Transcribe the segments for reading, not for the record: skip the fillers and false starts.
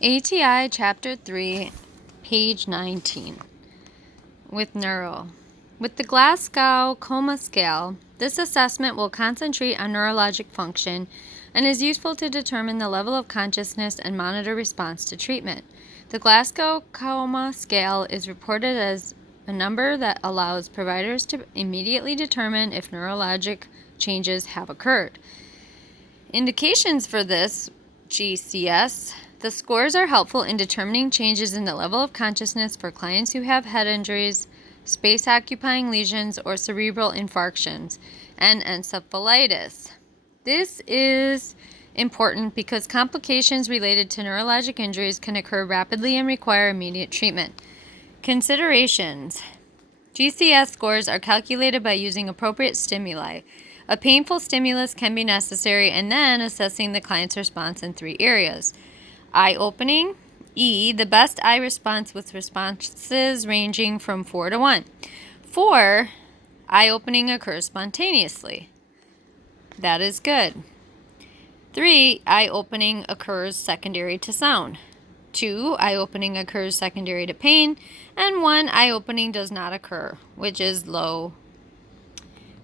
ATI Chapter 3, page 19, with Neuro. With the Glasgow Coma Scale, this assessment will concentrate on neurologic function and is useful to determine the level of consciousness and monitor response to treatment. The Glasgow Coma Scale is reported as a number that allows providers to immediately determine if neurologic changes have occurred. Indications for this GCS. The scores are helpful in determining changes in the level of consciousness for clients who have head injuries, space-occupying lesions, or cerebral infarctions, and encephalitis. This is important because complications related to neurologic injuries can occur rapidly and require immediate treatment. Considerations. GCS scores are calculated by using appropriate stimuli. A painful stimulus can be necessary, and then assessing the client's response in 3 areas. Eye-opening, E, the best eye response with responses ranging from 4 to 1. 4, eye-opening occurs spontaneously. That is good. 3, eye-opening occurs secondary to sound. 2, eye-opening occurs secondary to pain. And 1, eye-opening does not occur, which is low.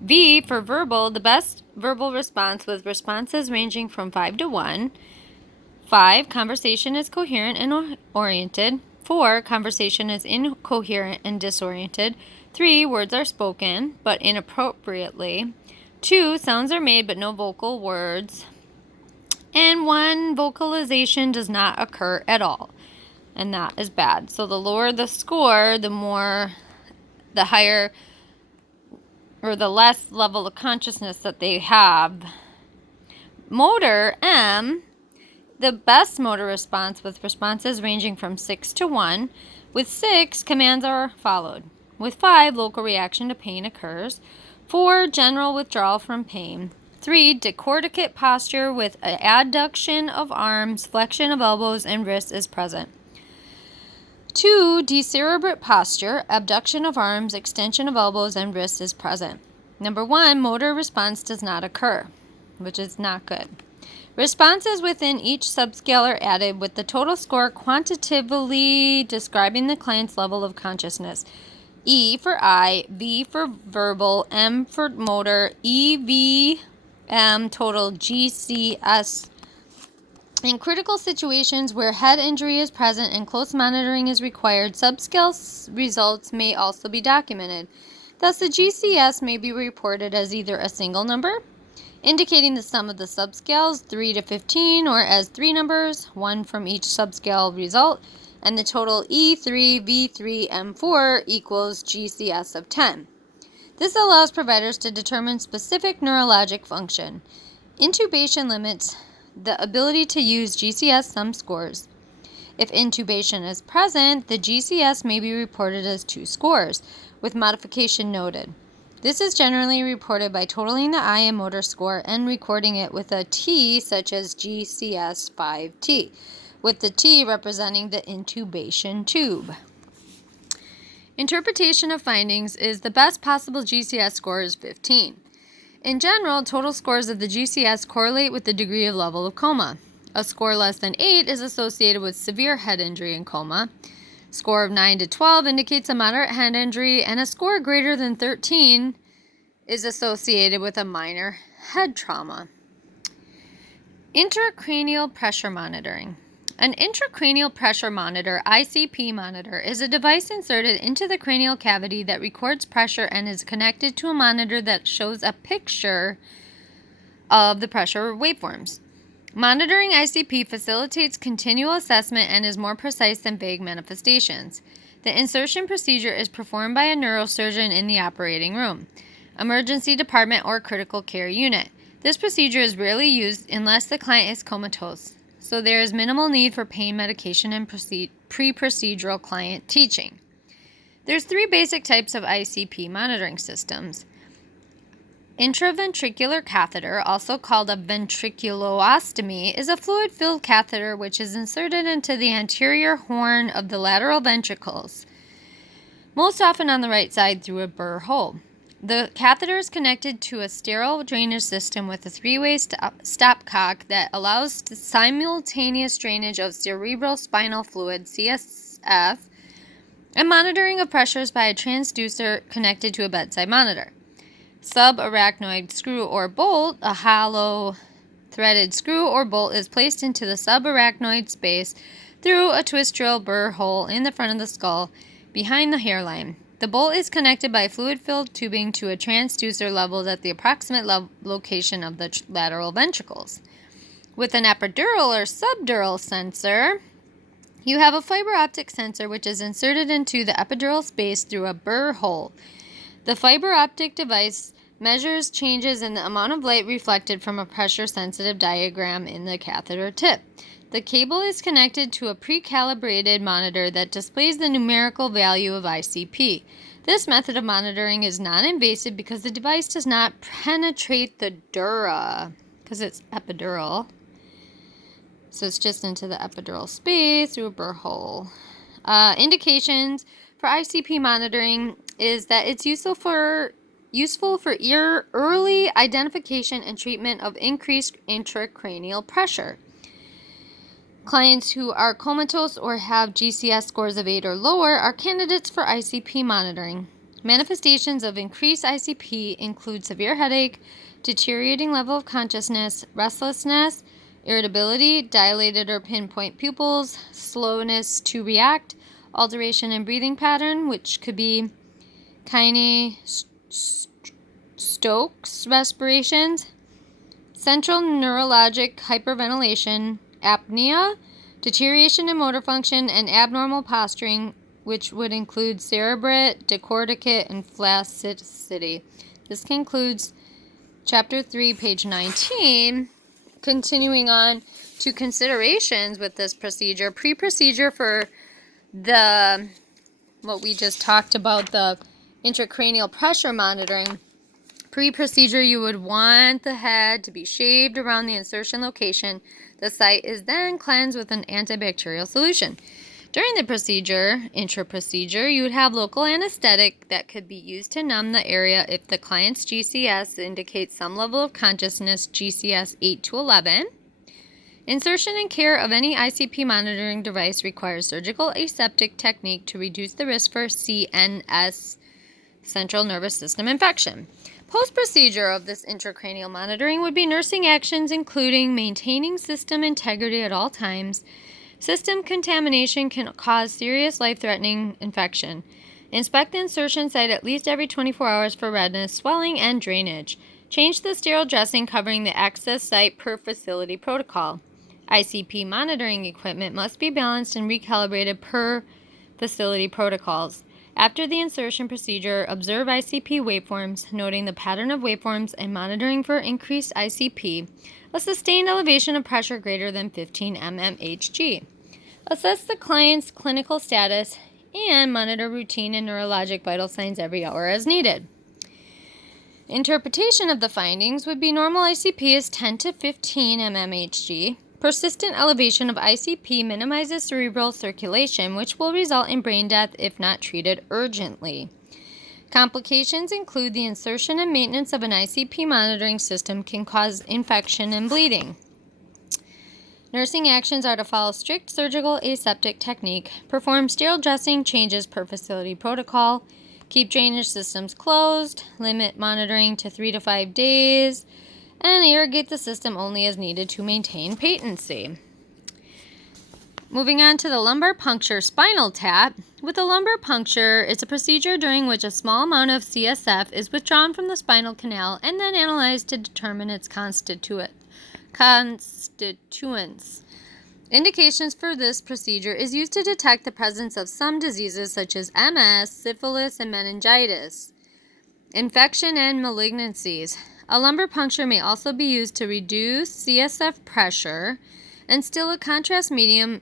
V, for verbal, the best verbal response with responses ranging from 5 to 1. 5, conversation is coherent and oriented. 4, conversation is incoherent and disoriented. 3, words are spoken, but inappropriately. 2, sounds are made, but no vocal words. And 1, vocalization does not occur at all. And that is bad. So the lower the score, the higher or the less level of consciousness that they have. Motor, M, the best motor response with responses ranging from 6 to 1. With 6, commands are followed. With 5, local reaction to pain occurs. 4, general withdrawal from pain. 3, decorticate posture with adduction of arms, flexion of elbows, and wrists is present. 2, decerebrate posture, abduction of arms, extension of elbows, and wrists is present. Number 1, motor response does not occur, which is not good. Responses within each subscale are added with the total score quantitatively describing the client's level of consciousness. E for eye, V for verbal, M for motor, EVM total GCS. In critical situations where head injury is present and close monitoring is required, subscale results may also be documented. Thus, the GCS may be reported as either a single number, indicating the sum of the subscales 3 to 15, or as 3 numbers, 1 from each subscale result, and the total E3, V3, M4 equals GCS of 10. This allows providers to determine specific neurologic function. Intubation limits the ability to use GCS sum scores. If intubation is present, the GCS may be reported as 2 scores, with modification noted. This is generally reported by totaling the eye and motor score and recording it with a T, such as GCS 5T, with the T representing the intubation tube. Interpretation of findings is the best possible GCS score is 15. In general, total scores of the GCS correlate with the degree of level of coma. A score less than 8 is associated with severe head injury and coma. Score of 9 to 12 indicates a moderate head injury, and a score greater than 13 is associated with a minor head trauma. Intracranial pressure monitoring. An intracranial pressure monitor, ICP monitor, is a device inserted into the cranial cavity that records pressure and is connected to a monitor that shows a picture of the pressure waveforms. Monitoring ICP facilitates continual assessment and is more precise than vague manifestations. The insertion procedure is performed by a neurosurgeon in the operating room, emergency department, or critical care unit. This procedure is rarely used unless the client is comatose, so there is minimal need for pain medication and pre-procedural client teaching. There's 3 basic types of ICP monitoring systems. Intraventricular catheter, also called a ventriculostomy, is a fluid-filled catheter which is inserted into the anterior horn of the lateral ventricles, most often on the right side through a burr hole. The catheter is connected to a sterile drainage system with a three-way stopcock that allows the simultaneous drainage of cerebrospinal fluid, CSF, and monitoring of pressures by a transducer connected to a bedside monitor. Subarachnoid screw or bolt, a hollow threaded screw or bolt, is placed into the subarachnoid space through a twist drill burr hole in the front of the skull behind the hairline. The bolt is connected by fluid-filled tubing to a transducer leveled at the approximate location of the lateral ventricles. With an epidural or subdural sensor, you have a fiber optic sensor which is inserted into the epidural space through a burr hole. The fiber optic device measures changes in the amount of light reflected from a pressure-sensitive diagram in the catheter tip. The cable is connected to a pre-calibrated monitor that displays the numerical value of ICP. This method of monitoring is non-invasive because the device does not penetrate the dura, because it's epidural. So it's just into the epidural space through a burr hole. Indications for ICP monitoring is that it's useful for early identification and treatment of increased intracranial pressure. Clients who are comatose or have GCS scores of 8 or lower are candidates for ICP monitoring. Manifestations of increased ICP include severe headache, deteriorating level of consciousness, restlessness, irritability, dilated or pinpoint pupils, slowness to react, alteration in breathing pattern, which could be Stokes respirations, central neurologic hyperventilation, apnea, deterioration in motor function, and abnormal posturing, which would include cerebrate, decorticate, and flaccidity. This concludes Chapter 3, page 19. Continuing on to considerations with this procedure. Pre-procedure for what we just talked about, the intracranial pressure monitoring. Pre-procedure, you would want the head to be shaved around the insertion location. The site is then cleansed with an antibacterial solution. During the procedure, intra-procedure, you would have local anesthetic that could be used to numb the area if the client's GCS indicates some level of consciousness, GCS 8 to 11. Insertion and care of any ICP monitoring device requires surgical aseptic technique to reduce the risk for CNS, central nervous system infection. Post-procedure of this intracranial monitoring would be nursing actions including maintaining system integrity at all times. System contamination can cause serious life-threatening infection. Inspect the insertion site at least every 24 hours for redness, swelling, and drainage. Change the sterile dressing covering the access site per facility protocol. ICP monitoring equipment must be balanced and recalibrated per facility protocols. After the insertion procedure, observe ICP waveforms, noting the pattern of waveforms and monitoring for increased ICP, a sustained elevation of pressure greater than 15 mmHg. Assess the client's clinical status and monitor routine and neurologic vital signs every hour as needed. Interpretation of the findings would be normal ICP is 10 to 15 mmHg. Persistent elevation of ICP minimizes cerebral circulation, which will result in brain death if not treated urgently. Complications include the insertion and maintenance of an ICP monitoring system can cause infection and bleeding. Nursing actions are to follow strict surgical aseptic technique, perform sterile dressing changes per facility protocol, keep drainage systems closed, limit monitoring to 3 to 5 days, and irrigate the system only as needed to maintain patency. Moving on to the lumbar puncture spinal tap. With a lumbar puncture, it's a procedure during which a small amount of CSF is withdrawn from the spinal canal and then analyzed to determine its constituents. Indications for this procedure is used to detect the presence of some diseases such as MS, syphilis, and meningitis, infection, and malignancies. A lumbar puncture may also be used to reduce CSF pressure, instill a contrast medium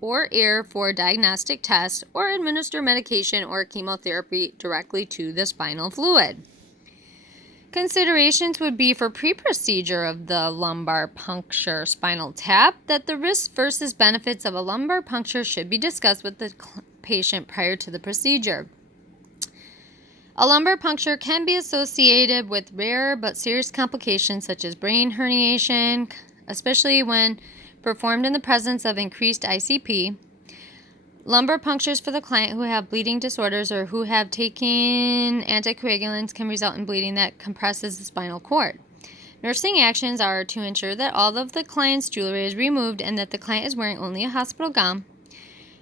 or air for diagnostic tests, or administer medication or chemotherapy directly to the spinal fluid. Considerations would be for pre-procedure of the lumbar puncture spinal tap that the risks versus benefits of a lumbar puncture should be discussed with the patient prior to the procedure. A lumbar puncture can be associated with rare but serious complications such as brain herniation, especially when performed in the presence of increased ICP. Lumbar punctures for the client who have bleeding disorders or who have taken anticoagulants can result in bleeding that compresses the spinal cord. Nursing actions are to ensure that all of the client's jewelry is removed and that the client is wearing only a hospital gown.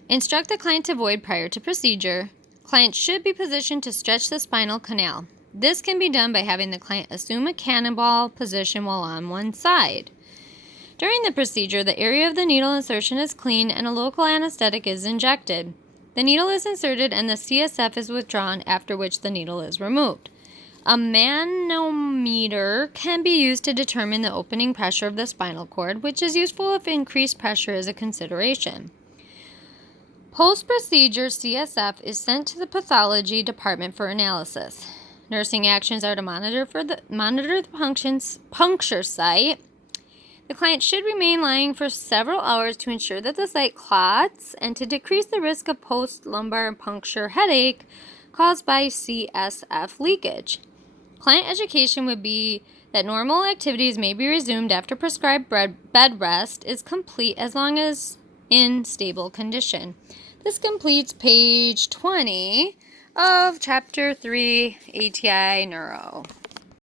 Instruct the client to void prior to procedure. Client should be positioned to stretch the spinal canal. This can be done by having the client assume a cannonball position while on one side. During the procedure, the area of the needle insertion is cleaned and a local anesthetic is injected. The needle is inserted and the CSF is withdrawn, after which the needle is removed. A manometer can be used to determine the opening pressure of the spinal cord, which is useful if increased pressure is a consideration. Post-procedure CSF is sent to the pathology department for analysis. Nursing actions are to monitor the puncture site. The client should remain lying for several hours to ensure that the site clots and to decrease the risk of post-lumbar puncture headache caused by CSF leakage. Client education would be that normal activities may be resumed after prescribed bed rest is complete as long as in stable condition. This completes page 20 of Chapter 3 ATI Neuro.